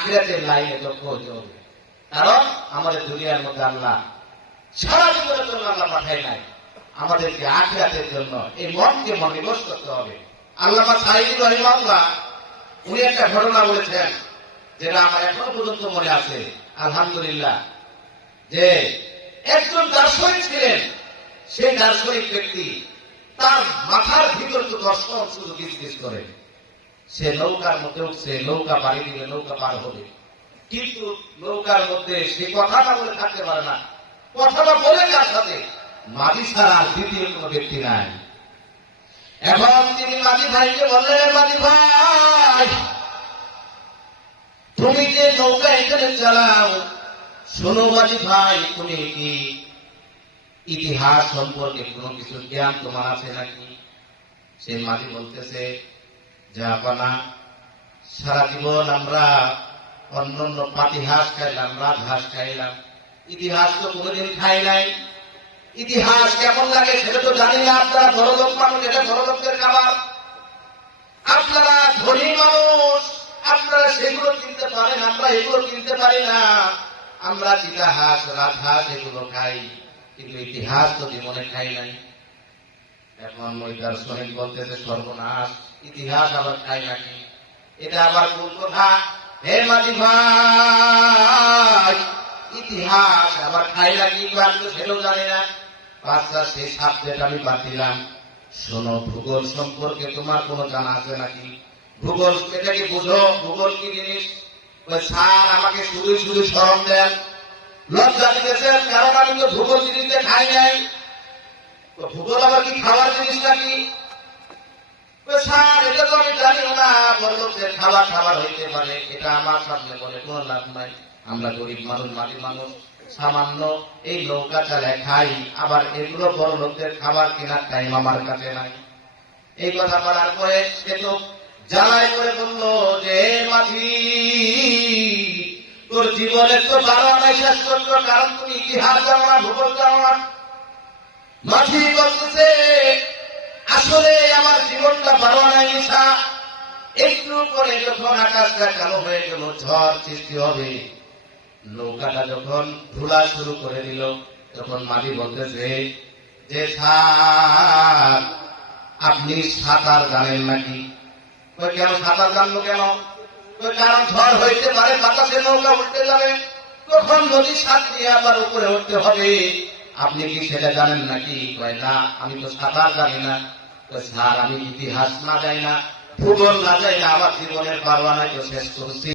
আখিরাতের লাইনে লক্ষ্য হতে হবে। কারণ আমাদের দুনিয়ার মধ্যে আল্লাহ সারা জীবনের জন্য আল্লাহ পাঠায় নাই, আমাদেরকে আখিরাতের জন্য এই মনকে মনোনিবেশ করতে হবে। আল্লামা সাঈদী রাহিমাহুল্লাহ উনি একটা ঘটনা বলেছেন যেটা আমার এখনো পর্যন্ত মনে আছে, আলহামদুলিল্লাহ, যে একজন দার্শনিক ছিলেন। সেই দার্শনিক ব্যক্তি তার মাথার ভিতর তো দর্শন শুধু গিজগিজ করে। সে নৌকার মধ্যে উঠছে, নৌকা পাড়ি দিলে নৌকা পার হবে, কিন্তু নৌকার মধ্যে সে কথাটা বলে থাকতে পারে না। কথাটা বলে যার সাথে মাঝি ছাড়া আর দ্বিতীয় কোন ব্যক্তি নাই। এখন তিনি মাঝি ভাইকে বললেন, মাঝি ভাই, তুমি যে নৌকা এখানে চালাও, শোনো মাঝি ভাই, তুমি কি ইতিহাস সম্পর্কে কোন কিছু জ্ঞান তোমার আছে নাকি? সে মাঝি বলতেছে, জাপানা, সারা জীবন আমরা অন্যান্য পাতিহাস খাইলাম, রাজহাঁস খাইলাম, ইতিহাস তো কোনোদিন খাই নাই। ইতিহাস কেমন লাগে সেটা তো জানি না। আপনারা বড় লোক মানুষ, এটা বড় লোকদের খাবার। আপনারা ধনী মানুষ, আপনারা সেগুলো কিনতে পারেন, আমরা এগুলো কিনতে পারি না। আমরা চিতাহাস, রাজহাঁস এগুলো খাই, কিন্তু ইতিহাস তো জীবনে খাই নাই। এখন ওই দার্শনিক বলতেছে, সর্বনাশ, ইতিহাস আবার খাই নাকি? এটা আবার কোন কথা? হে মাঝি ভাই, ইতিহাস আবার খাই নাকি? আমি তো সেটাও জানি না। বাচ্চা, সেই সাবজেক্ট আমি বাদ দিলাম। শোনো, ভূগোল সম্পর্কে তোমার কোনো জানা আছে নাকি? ভূগোল এটা কি বুঝো? ভূগোল কি জিনিস? স্যার আমাকে শুধু শুধু শরম দেন, লজ্জা দিতেছেন, কারণ আমি তো ভূগোল জিনিসটা খাই নাই। তো ভূগোল আবার কি খাওয়ার জিনিস নাকি? স্যার এটা তো আমি জানিও না, বড়লোকদের খাবার খাবার হইতে পারে, এটা আমার সামনে বলে কোনো লাভ নাই। আমরা গরিব মানুষ, মাটি মানুষ, সামান্য এই নৌকা চালায় খাই, আবার এগুলো বড় লোকদের খাবার কেনার টাইম আমার কাছে নাই। এই কথা বলার পরে সে তো জ্বালাই করে বলল যে, মাঝি, তোর জীবনের তো 12 আনাই শেষ করছো, কারণ তুমি ইতিহাস জানো না, ভূগোল জানো না। মাঝি বলতেছে, আসলে আমার জীবনটা 12 আনাই মিশা। একটু করে যখন আকাশটা কালো হয়ে গেল, ঝড় সৃষ্টি হবে, নৌকাটা যখন ধুলা শুরু করে দিল, তখন মাঝি বলতেছে যে, স্যার আপনি সাঁতার জানেন নাকি? কেন সাঁতার জানলো কেন? কারণ ঝড় হইতে পারে, বাতাসে নৌকা উঠতে যাবে, তখন নদীর সাথ দিয়ে আবার উপরে উঠতে হবে, আপনি কি সেটা জানেন নাকি? না, আমি তো সাঁতার জানি না। স্যার আমি ইতিহাস না জানি না, ভূগোল না জানি না, আমার জীবনের 12 আনাই তো শেষ করছি।